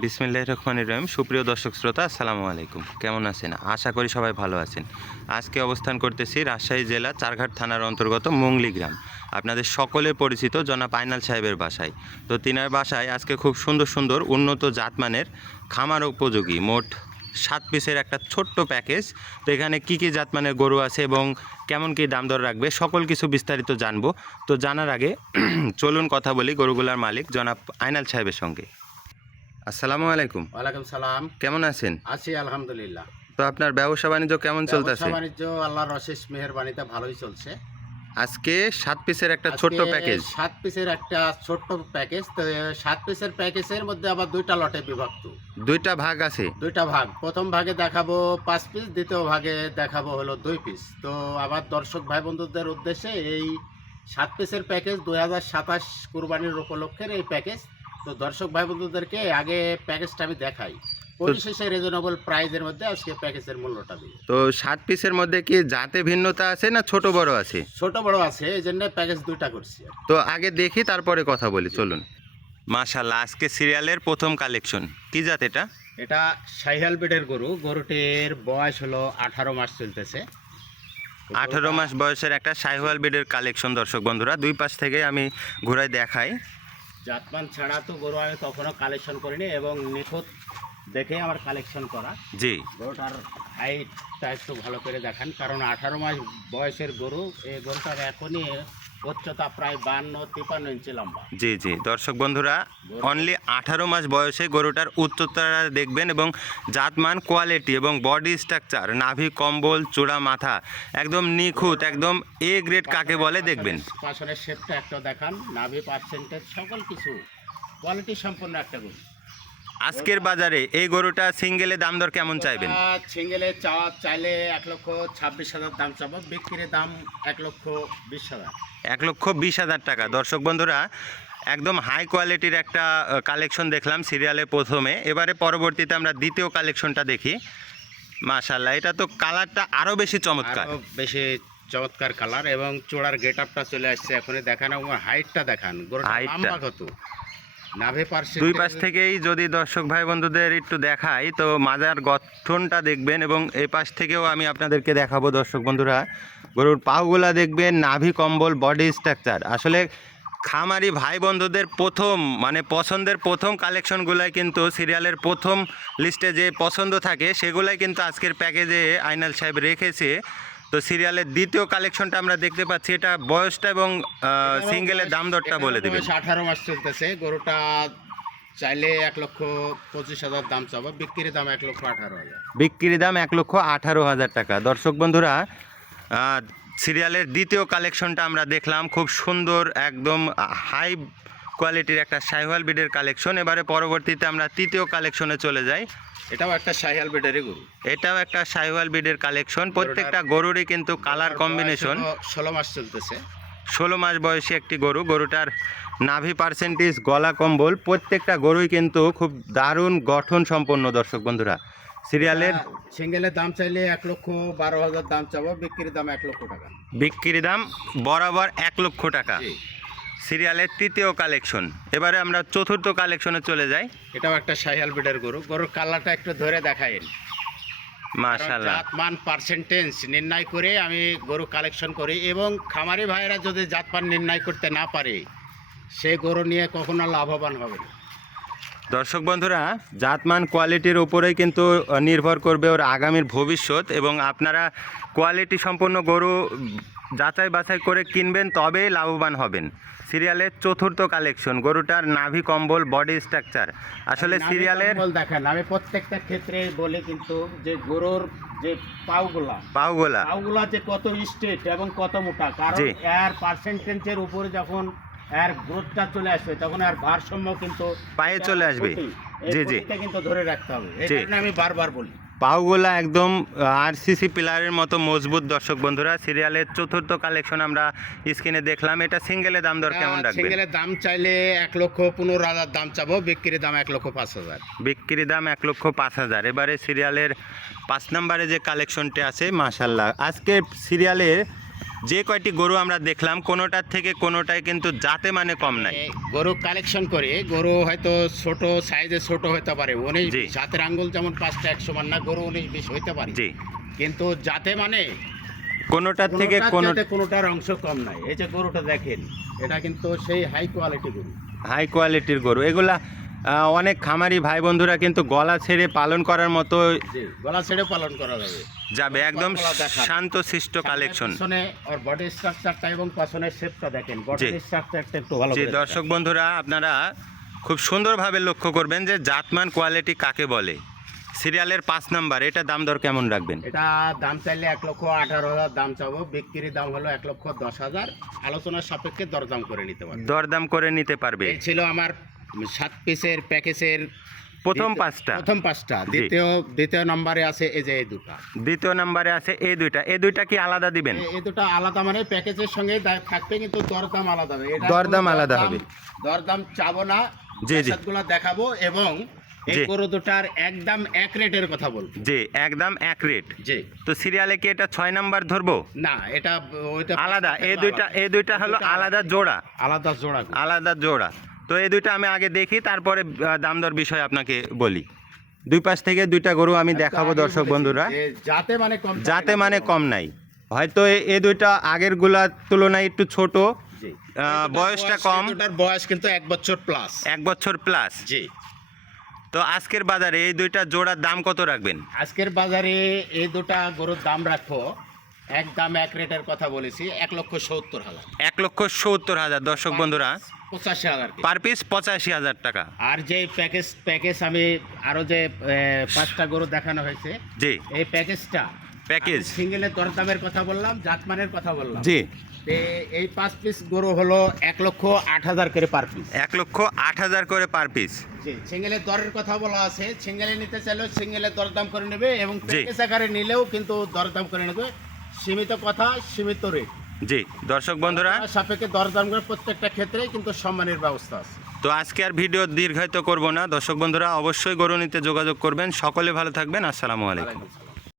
বিসমিল্লাহির রহমানির রহিম। সুপ্রিয় দর্শক শ্রোতা, আসসালামু আলাইকুম। কেমন আছেন? আশা করি সবাই ভালো আছেন। আজকে অবস্থান করতেছি রাজশাহী জেলা চারঘাট থানার অন্তর্গত মুংলি গ্রাম, আপনাদের সকলের পরিচিত জনাব আইনাল সাহেবের বাসায়। তো তিনার বাসায় আজকে খুব সুন্দর সুন্দর উন্নত জাতমানের খামার উপযোগী মোট 7 পিসের একটা ছোট্ট প্যাকেজ। তো এখানে কী কী জাতমানের গরু আছে এবং কেমন কী দাম দর রাখবে সকল কিছু বিস্তারিত জানবো। তো জানার আগে চলুন কথা বলি গরুগুলার মালিক জনাব আইনাল সাহেবের সঙ্গে। আসসালামু আলাইকুম। ওয়ালাইকুম সালাম। কেমন আছেন? আছি আলহামদুলিল্লাহ। তো আপনার ব্যবসা বাণিজ্য কেমন চলতেছে? ব্যবসা বাণিজ্য আল্লাহর অশেষ মেহেরবানিতে ভালোই চলছে। আজকে 7 পিসের একটা ছোট্ট প্যাকেজ। 7 পিসের একটা ছোট্ট প্যাকেজ। তো 7 পিসের প্যাকেজের মধ্যে আবার 2টা লটে বিভক্ত। 2টা ভাগ আছে। 2টা ভাগ। প্রথম ভাগে দেখাবো 5 পিস, দ্বিতীয় ভাগে দেখাবো হলো 2 পিস। তো আমার দর্শক ভাই বন্ধুদের উদ্দেশ্যে এই 7 পিসের প্যাকেজ 2027 কুরবানির উপলক্ষের এই প্যাকেজ। তো দর্শক ভাই বন্ধুদেরকে আগে প্যাকেজটা আমি দেখাই। পরিশেষে রিজনেবল প্রাইজের মধ্যে আজকে প্যাকেজের মূল্যটা দিই। তো 7 পিসের মধ্যে কি জাতে ভিন্নতা আছে না ছোট বড় আছে? ছোট বড় আছে, এই জন্য প্যাকেজ 2টা করছি। তো আগে দেখি তারপরে কথা বলি, চলুন। মাশাআল্লাহ, আজকে সিরিয়ালের প্রথম কালেকশন। কি জাত এটা? এটা শাহিওয়াল ব্রিডের গরু। গরুটির বয়স হলো 18 মাস চলতেছে। 18 মাস বয়সের একটা শাহিওয়াল ব্রিডের কালেকশন। দর্শক বন্ধুরা, দুই পাশ থেকে আমি ঘুরাই দেখাই। জাতমান ছাড়া তো গরু আমি কখনো কালেকশন করিনি এবং নিখুঁত দেখে আমার কালেকশন করা। জি, গরুটার হাইটটা একটু ভালো করে দেখান, কারণ 18 মাস বয়সের গরু। এই গরুটার এখনই উচ্চতা প্রায় 52-53 ইঞ্চি লম্বা। জি জি, দর্শক বন্ধুরা, অনলি 18 মাস বয়সে গরুটার উচ্চতা দেখবেন এবং জাতমান, কোয়ালিটি এবং বডি স্ট্রাকচার, নাভি, কম্বল, চূড়া, মাথা একদম নিখুঁত, একদম এ গ্রেড কাকে বলে দেখবেন। পাশনের শেপটা একটা দেখান, নাভি, পার্সেন্টেজ, সকল কিছু কোয়ালিটি সম্পন্ন একটা গরু। আজকের বাজারে এই গরুটা সিঙ্গেলে দাম দর কেমন চাইবেন? সিঙ্গেলে চাইলে 1,26,000 দাম চাবো, বিক্রির দাম 1,20,000। 1,20,000 টাকা। দর্শক বন্ধুরা, একদম হাই কোয়ালিটির একটা কালেকশন দেখলাম সিরিয়ালে প্রথমে। এবারে পরবর্তীতে আমরা দ্বিতীয় কালেকশনটা দেখি। মাশাআল্লাহ, এটা তো কালারটা আরও বেশি চমৎকার। আরো বেশি চমৎকার কালার এবং চোড়ার গেটআপটা চলে আসছে। এখনই দেখান এবং হাইটটা দেখান, গরুটা হাইটটা। লম্বা কত, নাভি পার্সেন্ট। দুই পাশ থেকেই যদি দর্শক ভাই বন্ধুদের একটু দেখাই, তো মাজার গঠনটা দেখবেন এবং এই পাশ থেকেও আমি আপনাদেরকে দেখাবো। দর্শক বন্ধুরা, গরুর পাগুলা দেখবেন, নাভি, কম্বল, বডি স্ট্রাকচার। আসলে খামারি ভাই বন্ধুদের প্রথম পছন্দের প্রথম কালেকশনগুলাই কিন্তু সিরিয়ালের প্রথম লিস্টে যে পছন্দ থাকে সেগুলাই কিন্তু আজকের প্যাকেজে আইনাল সাহেব রেখেছে। তো সিরিয়ালের দ্বিতীয় কালেকশনটা আমরা দেখতে পাচ্ছি। এটা বয়সটা এবং সিঙ্গেলের দাম দরটা বলে দেবেন। 18 মাস চলতেছে। গরুটা চাইলে 1,25,000 দাম চাবো, বিক্রির দাম 1,18,000। বিক্রির দাম 1,18,000 টাকা। দর্শক বন্ধুরা, সিরিয়ালের দ্বিতীয় কালেকশনটা আমরা দেখলাম, খুব সুন্দর, একদম হাই কোয়ালিটির একটা শাহিওয়াল ব্রিডের কালেকশন। এবারে পরবর্তীতে আমরা তৃতীয় কালেকশনে চলে যাই। এটাও একটা শাহিওয়াল ব্রিডেরই গরু। এটাও একটা শাহিওয়াল ব্রিডের কালেকশন। প্রত্যেকটা গরুরই কিন্তু কালার কম্বিনেশন। 16 মাস চলতেছে। 16 মাস বয়সী একটি গরু। গরুটার নাভি পার্সেন্টেজ, গলা, কম্বল প্রত্যেকটা গরুই কিন্তু খুব দারুণ গঠন সম্পন্ন। দর্শক বন্ধুরা, সিরিয়ালের সিঙ্গেলের দাম চাইলে 1,12,000 দাম চাবো, বিক্রির দাম 1,00,000 টাকা। বিক্রির দাম বরাবর 1,00,000 টাকা। সিরিয়ালের তৃতীয় কালেকশন। এবারে আমরা চতুর্থ কালেকশনে চলে যাই। এটাও একটা শাহিওয়াল ব্রিডের গরু। গরুর কালারটা একটু ধরে দেখাইন। মাশাআল্লাহ, জাতমান পার্সেন্টেজ নির্ণয় করে আমি গরু কালেকশন করি এবং খামারি ভাইয়েরা যদি জাতমান নির্ণয় করতে না পারে, সে গরু নিয়ে কখনো লাভবান হবে না। দর্শক বন্ধুরা, জাতমান কোয়ালিটির উপরেই কিন্তু নির্ভর করবে ওর আগামীর ভবিষ্যৎ এবং আপনারা কোয়ালিটি সম্পন্ন গরু যাচাই বাছাই করে কিনবেন, তবেই লাভবান হবেন। সিরিয়ালের চতুর্থ কালেকশন, গরুটার নাভি, কম্বল, বডি স্ট্রাকচার। আসলে সিরিয়ালের দেখেন, আমি প্রত্যেকটা ক্ষেত্রে বলি কিন্তু যে গরুর যে পাউগুলা যে কত স্ট্রেট এবং কত মোটা, কারণ এর পার্সেন্টেজের উপরে যখন এর গ্রোথটা চলে আসবে তখন এর ভারসাম্য কিন্তু পায়ে চলে আসবে। জি জি, কিন্তু ধরে রাখতে হবে। এই কারণে আমি বারবার বলি পাউগুলা একদম আরসিসি পিলারের মতো মজবুত। দর্শক বন্ধুরা, সিরিয়ালের চতুর্থ কালেকশন আমরা স্ক্রিনে দেখলাম। এটা সিঙ্গেলে দাম দর কেমন রাখবেন? সিঙ্গেলের দাম চাইলে 1,15,000 দাম চাবো, বিক্রির দাম 1,05,000। বিক্রির দাম 1,05,000। এবারে সিরিয়ালের 5 নম্বরে যে কালেকশনটি আছে, মাশাআল্লাহ, আজকে সিরিয়ালের যে কয়টি গরু আমরা দেখলাম কোনোটার থেকে কোনোটাই কিন্তু জাতে মানে কম নাই। গরু কালেকশন করে গরু হয়তো ছোট সাইজে ছোট হতে পারে, 19 জি। 20 হাতের আঙ্গুল যেমন 5টা 1 সমান না, গরু 19 20 হইতে পারে, জি, কিন্তু জাতে মানে কোনোটার থেকে কোনো কোনোটার অংশ কম নাই। এই যে গরুটা দেখেন, এটা কিন্তু সেই হাই কোয়ালিটি গরু। হাই কোয়ালিটির গরু এগুলা। অনেক খামারি ভাই বন্ধুরা কিন্তু গলা ছেড়ে পালন করার মতো জি, গলা ছেড়ে পালন করা যাবে। যাবে, একদম গলা দেখান। শান্ত শিষ্ট কালেকশন। পিছনে ওর বডি স্ট্রাকচারটা এবং পাছনের শেপটা দেখেন, বডি জি। স্ট্রাকচারটা একটু ভালো যে করে দর্শক বন্ধুরা আপনারা খুব সুন্দরভাবে লক্ষ্য করবেন যে জাতমান কোয়ালিটি কাকে বলে। সিরিয়ালের 5 নাম্বার, এটা দাম দর কেমন রাখবেন? এটা দাম চাইলে 1,18,000 দাম চাবো, বিক্রির দাম হলো 1,10,000, আলোচনার সাপেক্ষে দরদাম করে নিতে পারবে। দরদাম করে নিতে পারবে। এই ছিল আমার 7 পিসের প্যাকেজের প্রথম 5টা, প্রথম 5টা। জি। দ্বিতীয় নম্বরে আছে এই যে এই দুটো। দ্বিতীয় নাম্বারে আছে এই দুইটা। এই দুইটা কি আলাদা দিবেন? এই দুটো আলাদা মানে প্যাকেজের সঙ্গে থাকবে, কিন্তু দরদাম আলাদা হবে। এটা দরদাম কোনো আলাদা হবে। দরদাম চাবো না, জি, জি। গুলো দেখাবো এবং এই জি। গরু দুটার একদম এক রেটের কথা বলবো। জি, একদম এক রেট। জি, তো সিরিয়ালে কি এটা 6 নাম্বার ধরবো? না এটা ওইটা আলাদা, এই দুইটা হলো আলাদা জোড়া, আলাদা জোড়া গরু। আলাদা জোড়া। তো এই দুইটা আমি আগে দেখি, তারপরে দাম দর বিষয়ে আপনাকে বলি। দুই পাশ থেকে দুইটা গরু আমি দেখাবো আগে দর্শক বলেছি বন্ধুরা। যে যাতে মানে কম থাকে যাতে না। মানে কম নাই, হয়তো এই দুইটা আগের গুলার তুলনায় একটু ছোট, জি। বয়সটা কম, এই দুটার বয়স কিন্তু 1 বছর প্লাস। 1 বছর প্লাস। জি। তো আজকের বাজারে এই দুইটা জোড়ার দাম কত রাখবেন? আজকের বাজারে এই দুটা গরুর দাম রাখো, একদম এক রেটের কথা বলেছি, 1,70,000। 1,70,000 দর্শক বন্ধুরা, 85,000। পার পিস 85,000 টাকা। আর যে প্যাকেজ আমি আরো যে 5টা গরু দেখানো হয়েছে, জি, এই প্যাকেজটা প্যাকেজ। সিঙ্গেলের দরদামের কথা বললাম, জাতমানের কথা বললাম। জি, এই 5 পিস গরু হলো 1,08,000 করে পার পিস। 1,08,000 করে পার পিস। জি, সিঙ্গেলের দরের কথা বলা আছে, সিঙ্গেলে নিতে চাইলেও সিঙ্গেলের দরদাম করে নেবে এবং জি। প্যাকেজ আকারে নিলেও কিন্তু দরদাম করে নেবে। সীমিত কথা, সীমিত রেট। জি, দর্শক বন্ধুরা, সাপেক্ষে দরদাম করে প্রত্যেকটা ক্ষেত্রেই কিন্তু সম্মানের ব্যবস্থা আছে। তো আজকে আর ভিডিও দীর্ঘায়িত করব না। দর্শক বন্ধুরা অবশ্যই গরু নিতে যোগাযোগ করবেন। সকলে ভালো থাকবেন। আসসালামু আলাইকুম। ওয়ালাইকুম আসসালাম।